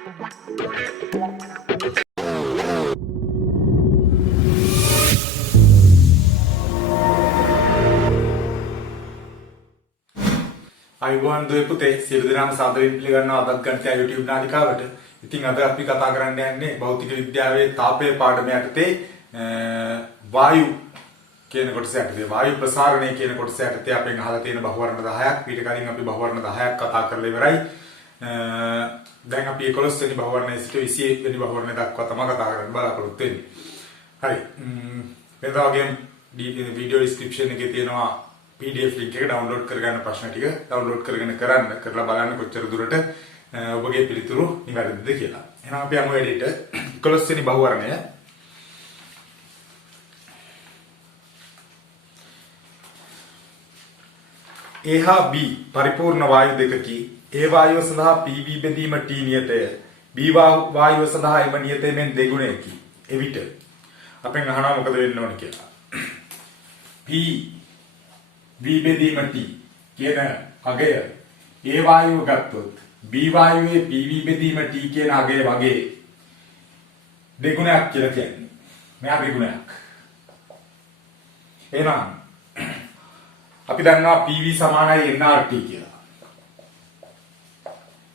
අයිබෝන් දුවේ පුතේ සියලු දෙනාම සාදරයෙන් පිළිගන්නවා අදත් ගණිතය YouTube නාලිකාවට. ඉතින් අද අපි කතා කරන්න යන්නේ භෞතික විද්‍යාවේ තාපය පාඩම යටතේ වායු කියන කොටස යටතේ වායු ප්‍රසාරණය කියන කොටස යටතේ අපෙන් අහලා තියෙන බහුවර්ණ 10ක්. ඊට කලින් අපි බහුවර්ණ 10ක් කතා කරලා ඉවරයි. දැන් අපි 11 වෙනි බහුවර්ණයේ සිට 21 වෙනි බහුවර්ණය දක්වා තමයි කතා කරන්න බලාපොරොත්තු වෙන්නේ. හරි. වෙනදා වගේම වීඩියෝ ඩිස්ක්‍රිප්ෂන් එකේ තියෙනවා PDF link එක download කරගන්න ප්‍රශ්න ටික download කරගෙන කරලා බලන්න කොච්චර දුරට ඔබගේ පිළිතුරු නිවැරදිද කියලා. එහෙනම් අපි යමු වැඩේට. 11 වෙනි බහුවර්ණය. A හා B පරිපූර්ණ වායු දෙකකි. A වායුව සඳහා PV බෙදීම T නියතය. B වායුව සඳහා එම නියතය මෙන් දෙගුණයකි. එවිට අපෙන් අහනවා මොකද වෙන්න ඕන කියලා. P V බෙදීම T කියන අගය A වායුව ගත්තොත් B වායුවේ PV බෙදීම T කියන අගය වගේ දෙගුණයක් කියලා කියන්නේ. මෙයා දෙගුණයක්. එහෙනම් අපි දන්නවා PV සමානයි nRT කියලා.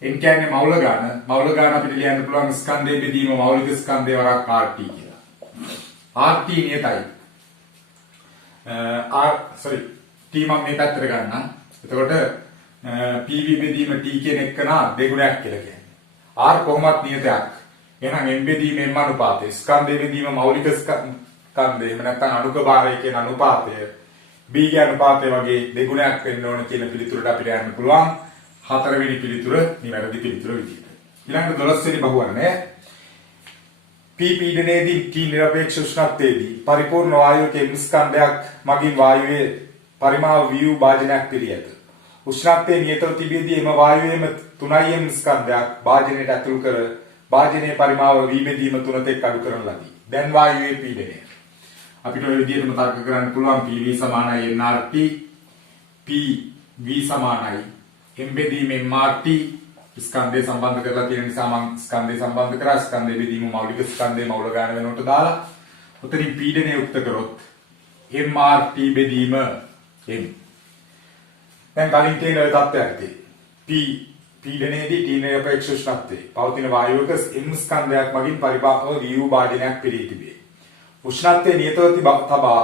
n කියන්නේ මවුල ගාන. මවුල ගාන අපිට ලියන්න පුළුවන් ස්කන්ධයේ බෙදීම මෞලික ස්කන්ධේ වරක් RT කියලා. RT නියතයි. T මම මේ පැත්තට ගන්නම්. එතකොට PV බෙදීම T කියන එකන දෙගුණයක් කියලා කියන්නේ. R කොහොමත් නියතයක්. එහෙනම් m බෙදීම m අනුපාතය. ස්කන්ධයේ බෙදීම මෞලික ස්කන්ධය. එහෙම නැත්නම් අණුක භාරය කියන අනුපාතය. B ගේ අනුපාතය වගේ දෙගුණයක් වෙන්න ඕන කියන පිළිතුරට අපිට යන්න පුළුවන්. හතරවෙනි පිළිතුර නිවැරදි පිළිතුර විදිහට. ඊළඟට 12 වෙනි බහුවර්ණය. P පීඩනයේදී T නිරපේක්ෂ උෂ්ණත්වයේදී පරිපූර්ණ වායුවක m ස්කන්ධයක් මගින් වායුවේ පරිමාව V භාජනයක් පිළි ඇත. උෂ්ණත්වයේ නියතව තිබෙද්දී එම වායුවේම 3m ස්කන්ධයක් භාජනයට ඇතුළු කර භාජනයේ පරිමාව V බෙදීම 3 තෙක් අඩු කරන ලදී. දැන් වායුවේ පීඩනය. අපිට ඔය විදිහටම තර්ක කරන්න පුළුවන් PV සමානයි nRT, PV සමානයි m බෙදීම mRT. ස්කන්ධය සම්බන්ධ කරලා තියෙන නිසා මම ස්කන්ධය සම්බන්ධ කරා. ස්කන්ධයේ බෙදීම මෞලික ස්කන්ධයේ මවුල ගාන වෙනකොට දාලා උතරින් පීඩනය යුක්ත කරොත් mRT බෙදීම m. දැන් කලින් තියෙන ඔය තත්ත්වයක්දී P පීඩනයේදී T නිරපේක්ෂ උෂ්ණත්වයේ පවතින වායුවක m ස්කන්ධයක් මගින් පරිපාකව V භාජනයක් පිරී තිබේ. උෂ්ණත්වයේ නියතව තබා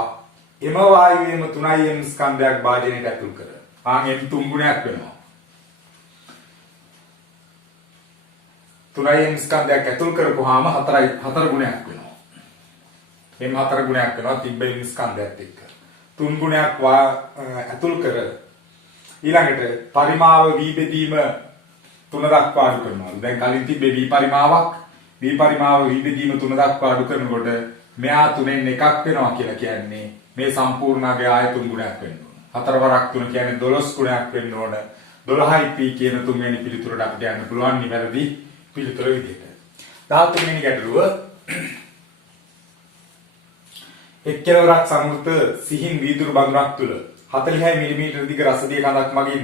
එම වායුවේම 3m ස්කන්ධයක් භාජනයට ඇතුල් කර. ආන් m 3 ගුණයක් වෙනවා. 3m ස්කන්ධයක් ඇතුල් කරපුවාම 4 ගුණයක් වෙනවා. m 4 ගුණයක් වෙනවා තිබ්බ m ස්කන්ධයත් එක්ක. 3 ගුණයක් ඇතුල් කර ඊළඟට පරිමාව V බෙදීම 3 දක්වා අඩු කරනවා. දැන් කලින් තිබ්බේ V පරිමාවක්. V පරිමාව V බෙදීම 3 දක්වා අඩු කරනකොට මෙහා 3න් එකක් වෙනවා කියලා කියන්නේ මේ සම්පූර්ණ අගය ආය 3 ගුණයක් වෙන්න ඕන. 4 වරක් 3 කියන්නේ 12 ගුණයක් වෙන්න ඕන. 12යි P කියන තුන්වෙනි පිළිතුරට අපිට යන්න පුළුවන් නිවැරදි පිළිතුර විදිහට. 13 වෙනි ගැටලුව. එක් කෙළවරක් සංවෘත සිහින් වීදුරු බඳුනක් තුල 46 මිලිමීටර දිග රසදිය කඳක් මගින්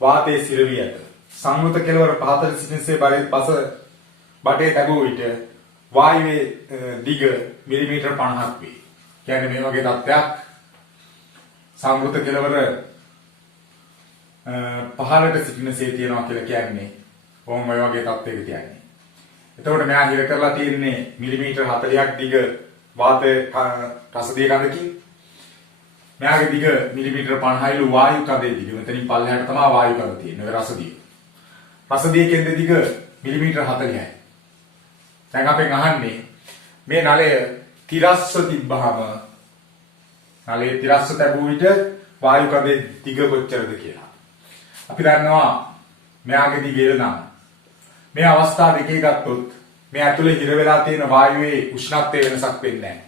වාතයේ සිරවී ඇත. සංවෘත කෙළවර 40 සිටින්සේ පස බටේ තැබූ විට වායුවේ දිග මිලිමීටර 50ක් වේ. කියන්නේ මේ වගේ තත්ත්වයක් සංවෘත කෙළවර 15ට සිටිනසේ තියෙනවා කියලා කියන්නේ කොහොම ඔය වගේ තත්ත්වයක තියන්නේ. එතකොට මෙයා හිර කරලා තියෙන්නේ මිලිමීටර 40ක් දිග වාතයේ රසදිය කඳකින්. මෙයාගේ දිග මිලිමීටර 50යිලු වායු කඳේ දිග. මෙතනින් පල්ලෙහාට තමයි වායු කඳ තියෙන්නේ. රසදිය. රසදිය කෙන්දේ දිග මිලිමීටර 40යි. දැන් අපෙන් අහන්නේ මේ නලය තිරස්ව තිබ්බහම නලයේ තිරස්ව තැබුව විට වායු කඳේ දිග කොච්චරද කියලා. අපි දන්නවා මෙයාගේ දිග නම් මේ අවස්ථා දෙකේ ගත්තොත් මේ ඇතුලේ හිර වෙලා තියෙන වායුවේ උෂ්ණත්වයේ වෙනසක් වෙන්නේ නැහැ.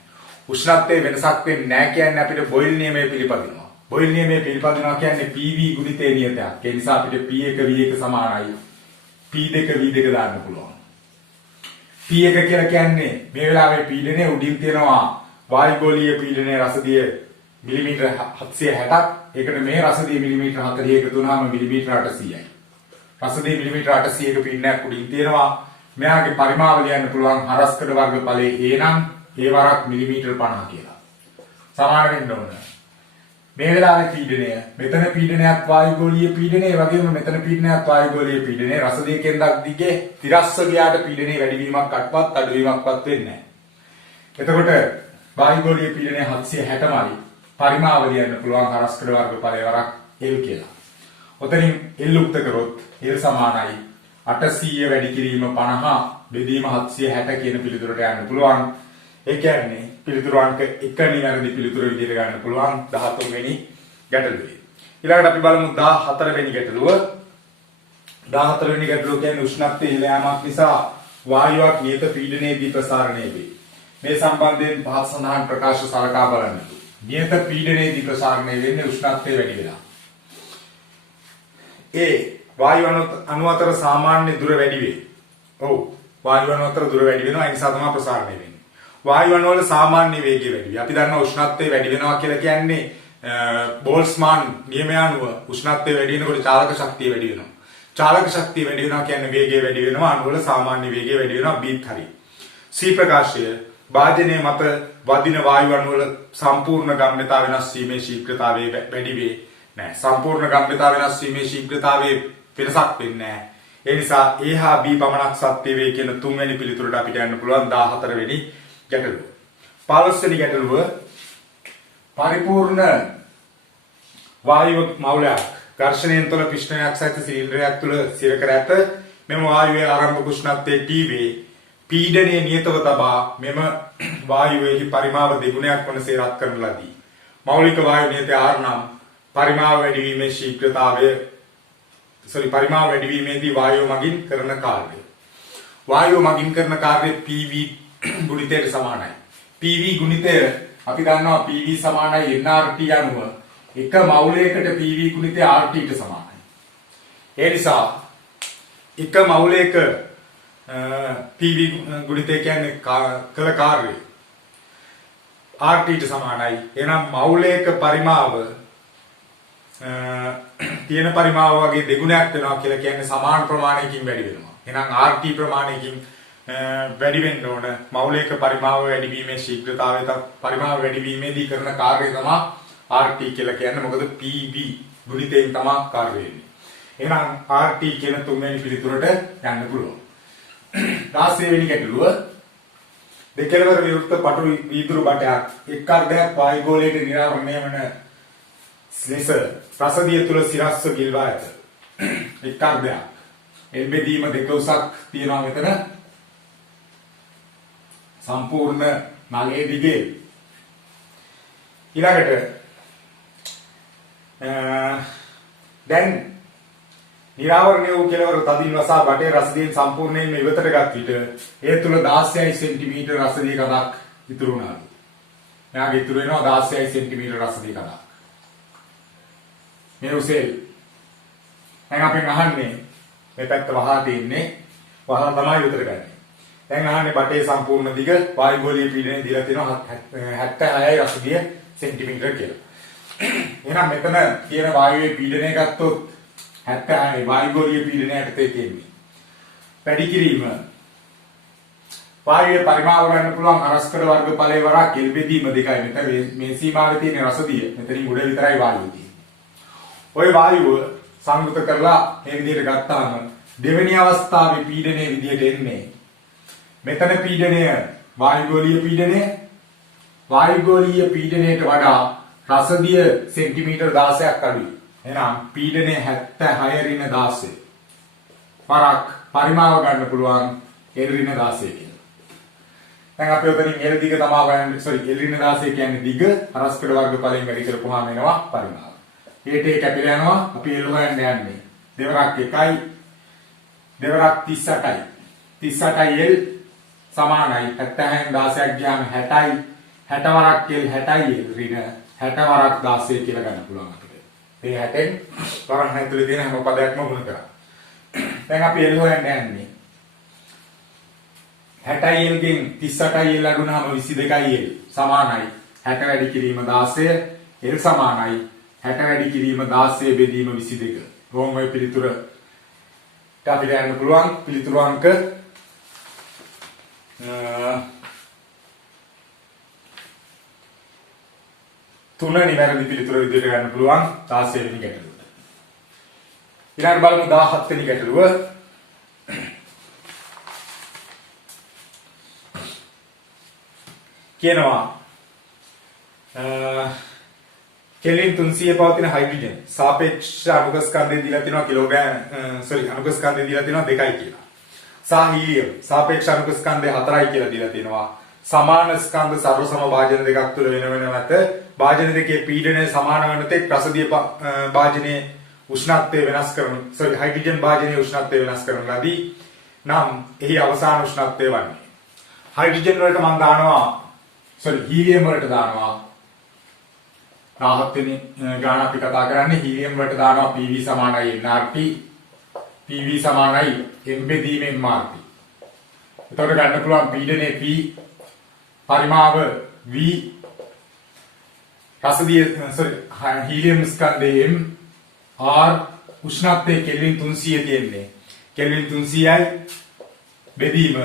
උෂ්ණත්වයේ වෙනසක් වෙන්නේ නැහැ කියන්නේ අපිට බොයිල් නියමය පිළිපදිනවා. බොයිල් නියමය පිළිපදිනවා කියන්නේ PV ගුණිතේ නියතයක්. ඒ නිසා අපිට P1 V1 සමානයි. P2 V2 දාන්න පුළුවන්. P1 කියලා කියන්නේ මේ වෙලාවේ පීඩනය උඩින් තියෙනවා වායුගෝලීය පීඩනයේ රසදිය මිලිමීටර 760ක්. ඒකට මේ රසදිය මිලිමීටර 40 එකතු වුණාම මිලිමීටර 800යි. රසදිය මිලිමීටර 800ක පීඩනයක් උඩින් තියෙනවා. මෙයාගේ පරිමාව ලියන්න පුළුවන් හරස්කඩ වර්ගඵලයේ A නම් ඒ වරක් මිලිමීටර් 50 කියලා. සමාන වෙන්න ඕන. මේ වෙලාවේ පීඩනය මෙතන පීඩනයත් වායුගෝලීය පීඩනය ඒ වගේම මෙතන පීඩනයත් වායුගෝලීය පීඩනය රසදිය කෙන්දක් දිගේ තිරස්ව ගියාට පීඩනයේ වැඩිවීමක් අත්වත් අඩුවීමක්වත් වෙන්නේ නැහැ. එතකොට වායුගෝලීය පීඩනය 760මයි පරිමාව ලියන්න පුළුවන් හරස්කඩ වර්ගඵලයේ වරක් L කියලා. ඔතනින් L උක්ත කරොත් L සමානයි 800 වැඩි කිරීම 50 බෙදීම 760 කියන පිළිතුරට යන්න පුළුවන්. ඒ කියන්නේ පිළිතුරු අංක 1 නිවැරදි පිළිතුර විදිහට ගන්න පුළුවන් 13 වෙනි ගැටලුවේ. ඊළඟට අපි බලමු 14 වෙනි ගැටලුව. 14 වෙනි ගැටලුව කියන්නේ උෂ්ණත්වයේ ඉහළ යාමක් නිසා වායුවක් නියත පීඩනයේදී ප්‍රසාරණය වේ. මේ සම්බන්ධයෙන් පහත සඳහන් ප්‍රකාශ සලකා බලන්න. නියත පීඩනයේදී ප්‍රසාරණය වෙන්නේ උෂ්ණත්වය වැඩි වෙලා. ඒ වායු අණු අතර සාමාන්‍ය දුර වැඩි වේ. ඔව් වායු අණු අතර දුර වැඩි වෙනවා ඒ නිසා තමයි ප්‍රසාරණය වෙන්නේ. වායු අණු වල සාමාන්‍ය වේගය වැඩි වෙනවා. අපි දන්නවා උෂ්ණත්වය වැඩි වෙනවා කියලා කියන්නේ බෝල්ට්ස්මාන් නියමය අනුව උෂ්ණත්වය වැඩි වෙනකොට චාලක ශක්තිය වැඩි වෙනවා. චාලක ශක්තිය වැඩි වෙනවා කියන්නේ වේගය වැඩි වෙනවා. අණු වල සාමාන්‍ය වේගය වැඩි වෙනවා බීත් හරි. C ප්‍රකාශය වාදනයේ මත වදින වායු අණු වල සම්පූර්ණ ගම්‍යතා වෙනස් වීමේ ශීඝ්‍රතාවය වැඩි වේ. නෑ සම්පූර්ණ ගම්‍යතා වෙනස් වීමේ ශීඝ්‍රතාවයේ වෙනසක් වෙන්නේ නෑ. ඒ නිසා A හා B පමණක් සත්‍ය වේ කියන තුන්වෙනි පිළිතුරට අපිට යන්න පුළුවන් 14 වෙනි ගැටලුව. 15 වෙනි ගැටලුව පරිපූර්ණ වායු මවුලයක් ඝර්ෂණයෙන් තුළ පිස්ටනයක් සහිත සිලින්ඩරයක් තුළ සිර කර ඇත. මෙම වායුවේ ආරම්භක උෂ්ණත්වයේ T වේ. පීඩනයේ නියතව තබා මෙම වායුවේහි පරිමාව දෙගුණයක් වනසේ රත් කරන ලදී. මෞලික වායු නියතය R නම් පරිමාව වැඩිවීමේ ශීඝ්‍රතාවය පරිමාව වැඩිවීමේදී වායුව මගින් කරන කාර්යය. වායුව මගින් කරන කාර්යය PV ගුණිතයට සමානයි. PV ගුණිතය අපි දන්නවා PV සමානයි nRT අනුව එක මවුලයකට PV ගුණිතය RT ට සමානයි. ඒ නිසා එක මවුලයක PV ගුණිතය කියන්නේ කළ කාර්යය RT ට සමානයි. එහෙනම් මවුලයක පරිමාව තියෙන පරිමාව වගේ දෙගුණයක් වෙනවා කියලා කියන්නේ සමාන ප්‍රමාණයකින් වැඩි වෙනවා. එහෙනම් RT ප්‍රමාණයකින් වැඩි වෙන්න ඕන. මවුලයක පරිමාව වැඩි වීමේ ශීඝ්‍රතාවය පරිමාව වැඩි වීමේදී කරන කාර්යය තමයි RT කියලා කියන්නේ. මොකද PV ගුණිතයෙන් තමයි කාර්ය වෙන්නේ. එහෙනම් RT කියන තුන්වෙනි පිළිතුරට යන්න පුළුවන්. 16 වෙනි ගැටලුව දෙකලවර විවෘත පටු වීදුරු බටයක් එක් අර්ධයක් වායුගෝලයට නිරාවරණය වන ලෙස රසදිය තුල සිරස්ව ගිල්වා ඇත. එක් අර්ධයක් එල්බෙදීම දෙක උසක් තියෙනවා මෙතන. සම්පූර්ණ නලයේ දිගේ ඊළඟට දැන් නිරාවරණය වූ කෙළවර තදින් වසා බටේ රසදියෙන් සම්පූර්ණයෙන්ම ඉවතට ගත් විට ඒ තුල 16 සෙන්ටිමීටර රසදිය කඳක් ඉතුරු වුණා. මෙයාගේ ඉතුරු වෙනවා 16 සෙන්ටිමීටර රසදිය කඳක්. මේ උසෙල් දැන් අපෙන් අහන්නේ මේ පැත්ත වහා තින්නේ වහා තමයි ඉවතට ගන්නේ. දැන් අහන්නේ බටේ සම්පූර්ණ දිග වායුගෝලීය පීඩනය දීලා තියෙනවා 76යි රසදිය සෙන්ටිමීටර කියලා. එහෙනම් මෙතන තියෙන වායුවේ පීඩනය ගත්තොත් 76 වායුගෝලීය පීඩනයට තියෙන්නේ. වැඩි කිරීම වායුවේ පරිමාව ගන්න පුළුවන් අරස්කඩ වර්ගඵලයේ වරක් L බෙදීම දෙකයි. මෙතන මේ සීමාවේ තියෙන රසදිය මෙතනින් උඩ විතරයි වායුව තියෙන්නේ. ওই වායුව සංගත කරලා මේ විදිහට ගත්තාම දෙවෙනි අවස්ථාවේ පීඩනයේ විදිහට එන්නේ. මෙතන පීඩනය වායුගෝලීය පීඩනයට වඩා රසදිය සෙන්ටිමීටර් 16ක් අඩුයි. එහෙනම් පීඩනය 76 ඍණ 16 වරක් පරිමාව ගන්න පුළුවන් L ඍණ 16 කියලා. දැන් අපි උතනින් L දිග තමයි හොයන්නේ. L ඍණ 16 කියන්නේ දිග හරස්කඩ වර්ගඵලයෙන් වැඩි කරපුවාම එනවා පරිමාව. ඒට කැපිලා යනවා අපි L හොයන්න යන්නේ. දෙවරක් 1යි දෙවරක් 38යි. 38යි L සමානයි 76න් 16ක් ගියාම 60යි 60 වරක් L 60යි L ඍණ 60 වරක් 16 කියලා ගන්න පුළුවන් අපිට. මේ 60න් වරක් හැතුලේ තියෙන හැම පදයක්ම ගුණ කරා. දැන් අපි L හොයන්න යන්නේ. 60යි L ගෙන් 38යි L අඩුනහම 22යි L සමානයි 60 වැඩි කිරීම 16 L සමානයි 60 වැඩි කිරීම 16 බෙදීම 22. කොහොම ඔය පිළිතුර අපිට යන්න පුළුවන් පිළිතුරු අංක තුන නිවැරදි පිළිතුර විදිහට ගන්න පුළුවන් 16 වෙනි ගැටලුවට. ඊළඟට බලමු 17 වෙනි ගැටලුව. කියනවා කෙල්වින් 300 පවතින හයිඩ්‍රජන් සාපේක්ෂ අණුක ස්කන්ධය දීලා තිනවා අණුක ස්කන්ධය දීලා තිනවා 2යි කියලා. සහ හීලියම් සාපේක්ෂ අණුක ස්කන්ධය 4යි කියලා දීලා තිනවා. සමාන ස්කන්ධ සර්ව සම භාජන දෙකක් තුල වෙන නැත. භාජන දෙකේ පීඩනය සමාන වන තෙක් රසදිය භාජනයේ උෂ්ණත්වය වෙනස් කරන හයිඩ්‍රජන් භාජනයේ උෂ්ණත්වය වෙනස් කරන ලදී. නම් එහි අවසාන උෂ්ණත්වය වන්නේ හයිඩ්‍රජන් වලට මම දානවා හීලියම් වලට දානවා 17 වෙනි ගාන අපි කතා කරන්නේ හීලියම් වලට දානවා PV සමානයි nRT PV සමානයි m බෙදීමෙන් mRT. එතකොට ගන්න පුළුවන් පීඩනයේ P පරිමාව V රසදිය හීලියම් ස්කන්ධයේ M R උෂ්ණත්වය කෙල්වින් 300 තියෙන්නේ. කෙල්වින් 300යි බෙදීම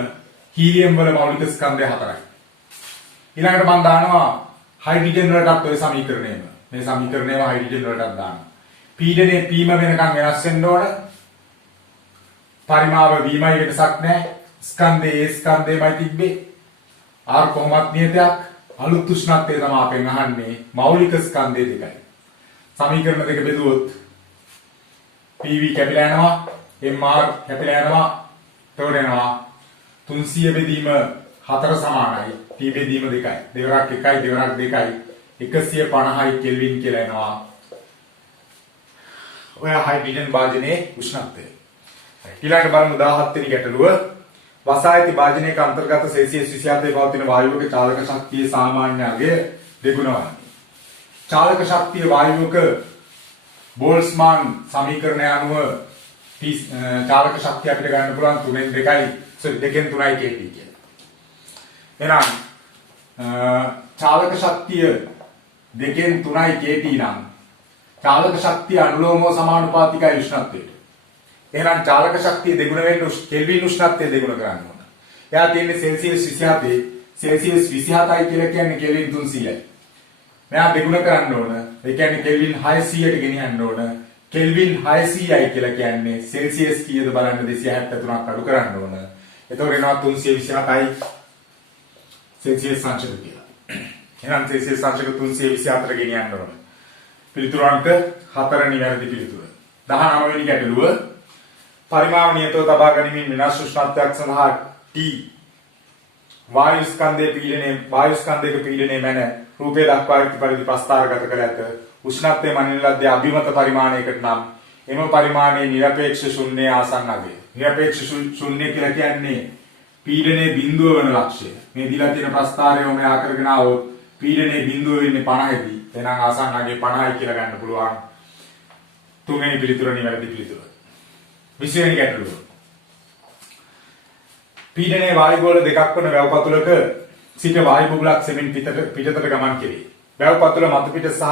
හීලියම් වල මෞලික ස්කන්ධය 4යි. ඊළඟට මම දානවා හයිඩ්‍රජන් වලටත් ඔය සමීකරණයම. මේ සමීකරණයම හයිඩ්‍රජන් වලටත් දානවා. පීඩනයේ Pම වෙනකන් වෙනස් වෙන්න ඕන. පරිමාව Vමයි වෙනසක් නැහැ. ස්කන්ධයේ ඒ ස්කන්ධයමයි තිබ්බේ. R කොහොමත් නියතයක්. අලුත් උෂ්ණත්වය තමයි අපෙන් අහන්නේ. මෞලික ස්කන්ධය දෙකයි. සමීකරණ දෙක බෙදුවොත් PV කැපිලා යනවා. MR කැපිලා යනවා. එතකොට එනවා 300 බෙදීම 4 සමානයි. P බෙදීම 2යි. දෙවරක් 1යි දෙවරක් 2යි. 150යි කෙල්වින් කියලා එනවා. ඔය හයිඩ්‍රජන් භාජනයේ උෂ්ණත්වය. ඊළඟට බලමු 17 වෙනි ගැටලුව. වසා ඇති භාජනයක අන්තර්ගත සෙල්සියස් 27 පවතින වායුවක චාලක ශක්තිය සාමාන්‍ය අගය දෙගුණ වන්නේ. චාලක ශක්තිය වායුවක බෝල්ට්ස්මාන් සමීකරණය අනුව චාලක ශක්තිය අපිට ගන්න පුළුවන් 3න් 2යි 2න් 3යි kT කියලා. එහෙනම් චාලක ශක්තිය 2න් 3යි kT නම් චාලක ශක්තිය අනුලෝමව සමානුපාතිකයි උෂ්ණත්වයට. එහෙනම් චාලක ශක්තිය දෙගුණ වෙන්න කෙල්වින් උෂ්ණත්වය දෙගුණ කරන්න ඕන. එයා තියෙන්නේ සෙල්සියස් 27 සෙල්සියස් 27යි කියලා කියන්නේ කෙල්වින් 300යි. මෙයා දෙගුණ කරන්න ඕන. ඒ කියන්නේ කෙල්වින් 600ට ගෙනියන්න ඕන. කෙල්වින් 600යි කියලා කියන්නේ සෙල්සියස් කීයද බලන්න 273ක් අඩු කරන්න ඕන. එතකොට එනවා 327යි සෙල්සියස් සංචක කියලා. එහෙනම් සෙල්සියස් සංචක 324 ගෙනියන්න ඕන. පිළිතුරු අංක 4 නිවැරදි පිළිතුර. 19 වෙනි ගැටලුව. පරිමාව නියතව තබා ගැනීමෙන් විනාශ උෂ්ණත්වයක් සඳහා T වායු ස්කන්ධයක පීඩනයේ මැන රූපයේ දක්වා ඇති පරිදි ප්‍රස්ථාරගත කළ ඇත. උෂ්ණත්වයේ මනින ලද්දේ අභිමත පරිමාණයකට නම් එම පරිමාණයේ නිරපේක්ෂ ශුන්‍යය ආසන්න අගය. නිරපේක්ෂ ශුන්‍ය කියලා කියන්නේ පීඩනයේ බිඳුව වෙන ලක්ෂය. මේ දීලා තියෙන ප්‍රස්ථාරය මෙයා කරගෙන ආවොත් පීඩනයේ බිඳුව වෙන්නේ 50දී. එහෙනම් ආසන්න අගය 50යි කියලා ගන්න පුළුවන්. තුන්වෙනි පිළිතුර නිවැරදි පිළිතුර. 20 වෙනි ගැටලුව. පීඩනයේ වායු ගෝල දෙකක් වන වැව් පතුලක සිට වායු බුබුලක් සෙමින් පිටතට ගමන් කෙරේ. වැව් පතුල මතු පිට සහ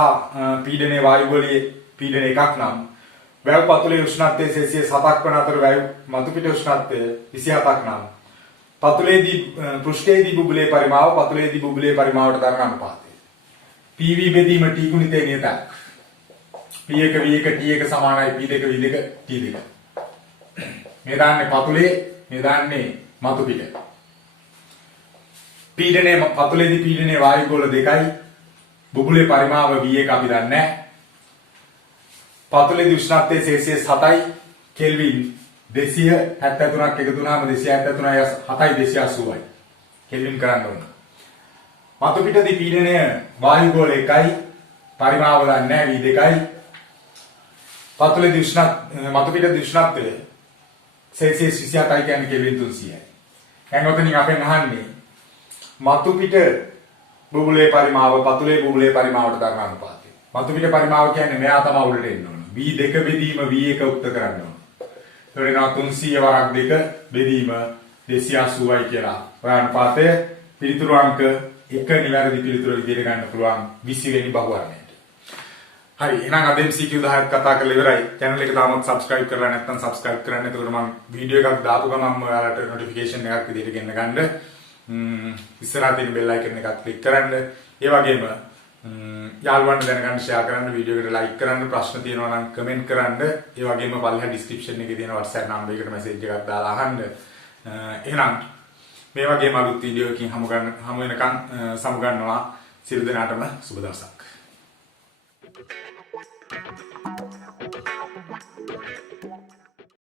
පීඩනයේ වායු ගෝලයේ පීඩන එකක් නම් වැව් පතුලේ උෂ්ණත්වය සෙල්සියස් 7ක් වන අතර වැව් මතු පිට උෂ්ණත්වය 27ක් නම් පතුලේදී පෘෂ්ඨයේදී බුබුලේ පරිමාව පතුලේදී බුබුලේ පරිමාවට දරන අනුපාතය. PV බෙදීම T ගුණිතය නියතයි. P1 V1 T1 සමානයි P2 V2 T2. මේ දාන්නේ පතුලේ මේ දාන්නේ මතු පිට. පීඩනයේ පතුලේදී පීඩනයේ වායු ගෝල දෙකයි. බුබුලේ පරිමාව V1 අපි දන්නේ නැහැ. පතුලේදී උෂ්ණත්වය සෙල්සියස් 7යි. කෙල්වින් 273ක් එකතු වුණාම 273යි 7යි 280යි. කෙල්වින් කරන්න ඕන. මතු පිටදී පීඩනය වායු ගෝල 1යි. පරිමාව දන්නේ නැහැ V2යි. පතුලේදී මතු පිටදී උෂ්ණත්වය සෙල්සියස් 27යි කියන්නේ කෙල්වින් 300යි. දැන් ඔතනින් අපෙන් අහන්නේ මතු පිට බුබුලේ පරිමාව පතුලේ බුබුලේ පරිමාවට දරන අනුපාතය. මතු පිට පරිමාව කියන්නේ මෙයා තමයි උඩට එන්න ඕන. V2 බෙදීම V1 උක්ත කරන්න ඕන. ඒකට එනවා 300 වරක් 2 බෙදීම 280යි කියලා. ඔය අනුපාතය පිළිතුරු අංක 1 නිවැරදි පිළිතුර විදිහට ගන්න පුළුවන් 20 වෙනි බහුවර්ණයට. හරි එහෙනම් අද MCQ 10ක් කතා කරලා ඉවරයි. channel එක තාමත් subscribe කරලා නැත්නම් subscribe කරන්න. එතකොට මම වීඩියෝ එකක් දාපු ගමන් ඔයාලට notification එකක් විදිහට ගෙන්න ගන්න. ඉස්සරහා තියෙන බෙල් අයිකන් එකත් ක්ලික් කරන්න. ඒ වගේම යාළුවන්ට දැනගන්න ෂෙයා කරන්න, වීඩියෝ එකට ලයික් කරන්න, ප්‍රශ්න තියෙනවා නම් කමෙන්ට් කරන්න. ඒ වගේම පල්ලෙහා ඩිස්ක්‍රිප්ෂන් එකේ තියෙන WhatsApp නම්බර් එකට මැසේජ් එකක් දාලා අහන්න. එහෙනම් මේ වගේම අලුත් වීඩියෝ එකකින් හමු වෙනකන් සමුගන්නවා. සියලු දෙනාටම සුබ දවසක්.